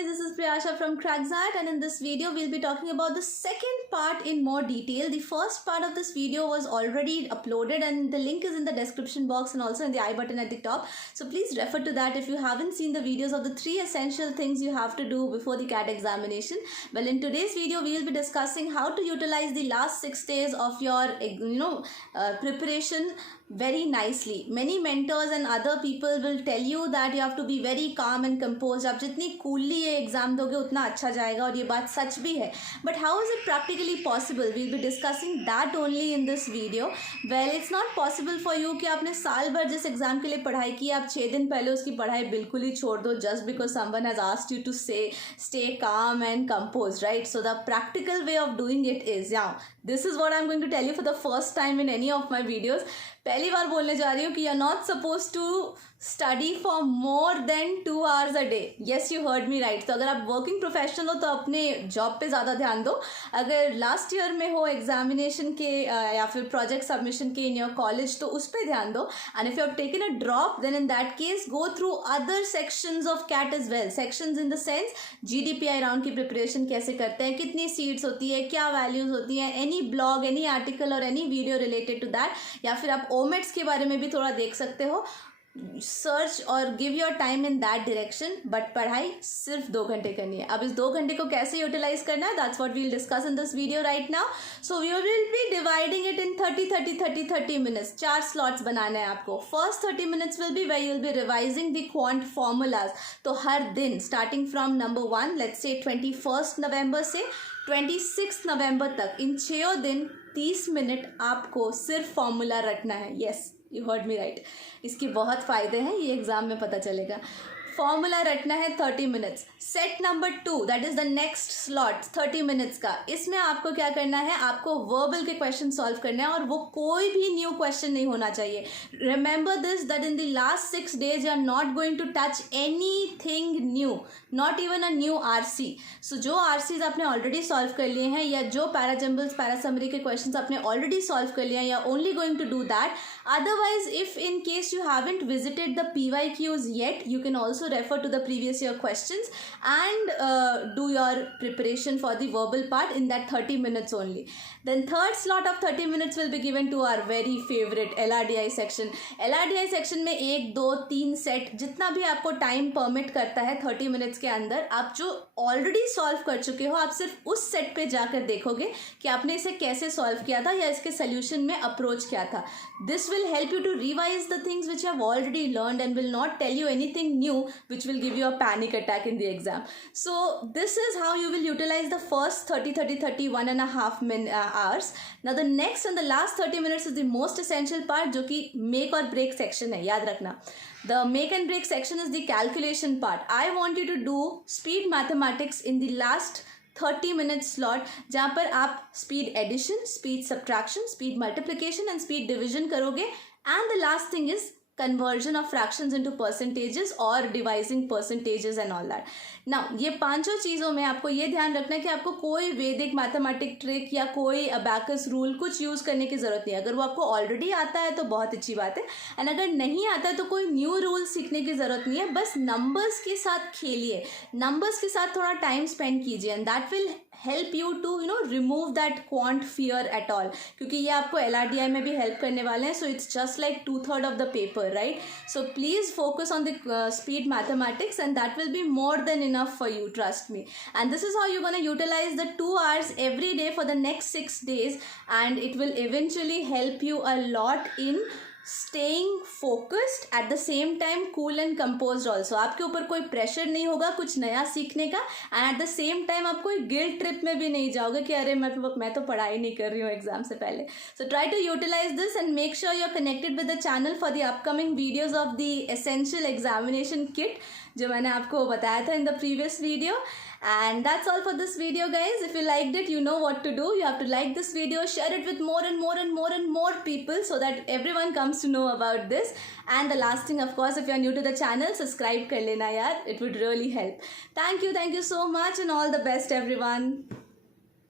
guys, this is Priyasha from Crackzat, and in this video we'll be talking about the second part in more detail. The first part of this video was already uploaded and the link is in the description box and also in the I button at the top. So please refer to that if you haven't seen the videos of the 3 essential things you have to do before the CAT examination. Well, in today's video we will be discussing how to utilize the last 6 days of your preparation very nicely. Many mentors and other people will tell you that you have to be very calm and composed. आप जितनी कूलली ये एग्जाम दोगे उतना अच्छा जाएगा और ये बात सच भी है. But how is it practically possible? We'll be discussing that only in this video. Well, it's not possible for you कि आपने साल भर जिस एग्जाम के लिए पढ़ाई की आप 6 दिन पहले उसकी पढ़ाई बिल्कुल ही छोड़ दो just because someone has asked you to stay calm and composed, right? So the practical way of doing it is, this is what I'm going to tell you for the first time in any of my videos. पहली बार बोलने जा रही हूँ कि you're not supposed to study for more than 2 hours a day. Yes, you heard me right. तो अगर आप working professional हो तो अपने जॉब पे ज़्यादा ध्यान दो. अगर लास्ट ईयर में हो एग्जामिनेशन के या फिर प्रोजेक्ट सबमिशन के इन योर कॉलेज तो उस पर ध्यान दो. And if you have taken a drop then in that case go through other sections of CAT as well. Sections in the sense GDPI round की प्रिपरेशन कैसे करते हैं, कितनी सीट्स होती है, क्या वैल्यूज होती हैं, एनी ब्लॉग, एनी आर्टिकल और any video related to that. या फिर आप ओमेट्स के बारे में भी थोड़ा देख सकते हो. सर्च और give your time in that direction. But पढ़ाई सिर्फ 2 घंटे करनी है. अब इस 2 घंटे को कैसे यूटिलाइज करना है, that's what we will discuss in this video right now. So we will be dividing it in 30 minutes. 4 slots बनाने हैं आपको. First 30 minutes will be where you will be revising the quant formulas. तो हर दिन starting from number 1 let's say 21 नवंबर से 26 नवंबर तक इन 6 दिन 30 मिनट आपको सिर्फ फॉर्मूला रटना है. Yes, you heard me right. इसके बहुत फ़ायदे हैं, ये एग्ज़ाम में पता चलेगा. फॉर्मूला रटना है 30 minutes. Set number 2 that is the next slot 30 मिनट्स का. इसमें आपको क्या करना है, आपको वर्बल के क्वेश्चन सॉल्व करने हैं और वो कोई भी न्यू क्वेश्चन नहीं होना चाहिए. Remember this that in the last 6 days you are not going to touch anything new, not even a new RC. So जो RCs आपने ऑलरेडी सॉल्व कर लिए हैं या जो पैराजम्बल्स पैरासमरी के क्वेश्चन आपने ऑलरेडी सॉल्व कर लिए हैं, या only going to do that. Otherwise if in case you haven't visited the PYQs yet, you can also refer to the previous year questions and do your preparation for the verbal part in that 30 minutes only. Then third slot of 30 minutes will be given to our very favorite LRDI section. LRDI section में 1, 2, 3 सेट जितना भी आपको time permit करता है 30 मिनट्स के अंदर, आप जो ऑलरेडी सॉल्व कर चुके हो आप सिर्फ उस सेट पे जाकर देखोगे कि आपने इसे कैसे सॉल्व किया था या इसके सोल्यूशन में अप्रोच क्या था. This will help you to revise the things which you have already learned and will not tell you anything new which will give you a panic attack in the exam. So this is how you will utilize the first 30 1.5 hours. Now the next and the last 30 minutes is the most essential part जो कि make or break section है. याद रखना, the make and break section is the calculation part. I want you to do speed mathematics in the last 30 minute slot जहाँ पर आप speed addition, speed subtraction, speed multiplication and speed division करोगे. And the last thing is conversion of fractions into percentages or devising percentages and all that. Now ये 5 चीज़ों में आपको ये ध्यान रखना है कि आपको कोई वैदिक मैथमेटिक ट्रिक या कोई अबैकस रूल कुछ यूज़ करने की ज़रूरत नहीं है. अगर वो आपको ऑलरेडी आता है तो बहुत अच्छी बात है, एंड अगर नहीं आता है तो कोई न्यू रूल सीखने की ज़रूरत नहीं है. बस नंबर्स के साथ खेलिए, नंबर्स के साथ थोड़ा टाइम स्पेंड कीजिए and that will help you to remove that quant fear at all. क्योंकि ये आपको LRDI में भी हेल्प करने वाले हैं. So it's just like 2/3 of the paper, right? So please focus on the speed mathematics and that will be more than enough for you, trust me. And this is how you're going to utilize the 2 hours every day for the next 6 days, and it will eventually help you a lot in staying focused at the same time cool and composed also. आपके ऊपर कोई प्रेशर नहीं होगा कुछ नया सीखने का, and at the same time आप कोई गिल्ट ट्रिप में भी नहीं जाओगे कि अरे मैं तो पढ़ाई नहीं कर रही हूँ एग्जाम से पहले. So try to utilize this and make sure you're connected with the channel for the upcoming videos of the essential examination kit जो मैंने आपको बताया था in the previous video. And that's all for this video guys. If you liked it, you know what to do. You have to like this video, share it with more and more and more and more people so that everyone comes to know about this. And the last thing, of course, if you are new to the channel, subscribe kar lena yaar. It would really help. Thank you so much and all the best everyone.